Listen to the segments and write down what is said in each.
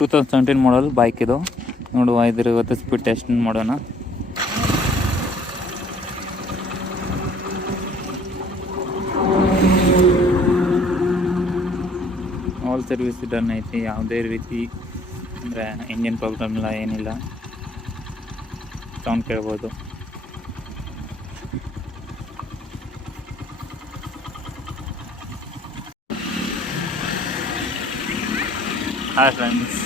2017 ಮಾಡಲ್ bike ಇದು. ನೋಡುವ ಇದ್ರ ಇವತ್ತು ಸ್ಪೀಡ್ ಟೆಸ್ಟ್ ಮಾಡೋಣ. ಆಲ್ ಸರ್ವಿಸ್ ಡನ್ ಐತಿ, ಯಾವುದೇ ರೀತಿ ಅಂದರೆ ಇಂಜಿನ್ ಪ್ರಾಬ್ಲಮ್ ಇಲ್ಲ, ಏನಿಲ್ಲ. ಸೌಂಡ್ ಕೇಳ್ಬೋದು. ಹಾಯ್ ಫ್ರೆಂಡ್ಸ್,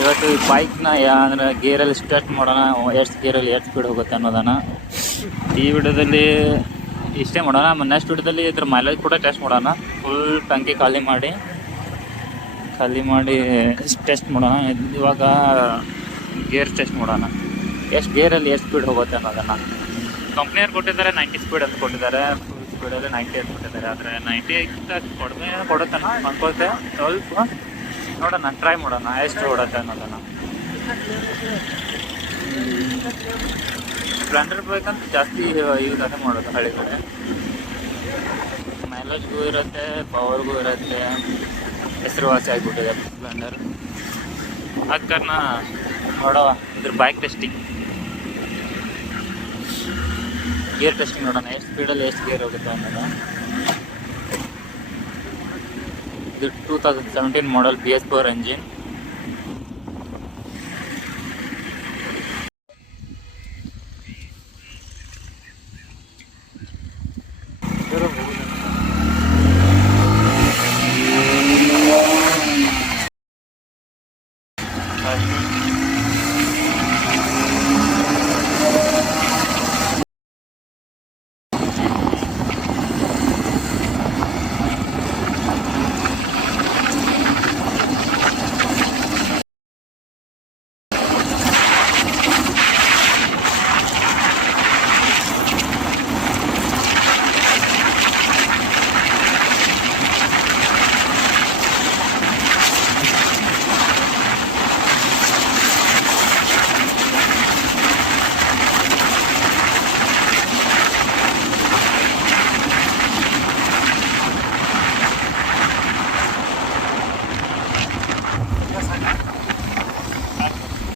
ಇವತ್ತು ಈ ಬೈಕ್ನ ಅಂದರೆ ಗೇರಲ್ಲಿ ಸ್ಟಾರ್ಟ್ ಮಾಡೋಣ, ಎಷ್ಟು ಗೇರಲ್ಲಿ ಎಷ್ಟು ಸ್ಪೀಡ್ ಹೋಗುತ್ತೆ ಅನ್ನೋದನ್ನು ಈ ವಿಡಿಯೋದಲ್ಲಿ ಇಷ್ಟೇ ಮಾಡೋಣ. ನೆಕ್ಸ್ಟ್ ವಿಡಿಯೋದಲ್ಲಿ ಇದ್ರ ಮೈಲೇಜ್ ಕೂಡ ಟೆಸ್ಟ್ ಮಾಡೋಣ. ಫುಲ್ ಟಂಕಿ ಖಾಲಿ ಮಾಡಿ ಟೆಸ್ಟ್ ಮಾಡೋಣ. ಇವಾಗ ಗೇರ್ ಟೆಸ್ಟ್ ಮಾಡೋಣ, ಎಷ್ಟು ಗೇರಲ್ಲಿ ಎಷ್ಟು ಸ್ಪೀಡ್ ಹೋಗುತ್ತೆ ಅನ್ನೋದನ್ನು. ಕಂಪ್ನಿಯವ್ರು ಕೊಟ್ಟಿದ್ದಾರೆ 90 ಸ್ಪೀಡ್ ಅಂತ ಕೊಟ್ಟಿದ್ದಾರೆ, ಫುಲ್ ಸ್ಪೀಡಲ್ಲಿ 90 ಅಂತ ಕೊಟ್ಟಿದ್ದಾರೆ. ಆದರೆ 90 ಕಡಿಮೆ ಕೊಡುತ್ತೆ ಅನ್ಕೊಳ್ತೆ. ಸ್ವಲ್ಪ ನೋಡೋಣ, ಟ್ರೈ ಮಾಡೋಣ ಎಷ್ಟು ಓಡುತ್ತೆ ಅನ್ನೋದನ್ನು. ಸ್ಪ್ಲೆಂಡರ್ ಬೇಕಂತ ಜಾಸ್ತಿ ಯೂಸ್ ಅದೇ ಮಾಡೋದು ಹಳ್ಳಿ ಕಡೆ. ಮೈಲೇಜ್ಗೂ ಇರುತ್ತೆ, ಪವರ್ಗೂ ಇರುತ್ತೆ, ಹೆಸರುವಾಸಿ ಆಗಿಬಿಟ್ಟಿದೆ ಸ್ಪ್ಲೆಂಡರ್. ಆದ ಕಾರಣ ನೋಡುವ ಇದ್ರ ಬೈಕ್ ಟೆಸ್ಟಿಂಗ್, ಗೇರ್ ಟೆಸ್ಟಿಂಗ್ ನೋಡೋಣ, ಎಷ್ಟು ಸ್ಪೀಡಲ್ಲಿ ಎಷ್ಟು ಗೇರ್ ಹೋಗುತ್ತೆ ಅನ್ನೋದು. ಇದು 2017 ಮಾಡಲ್ BS4 ಎಂಜಿನ್.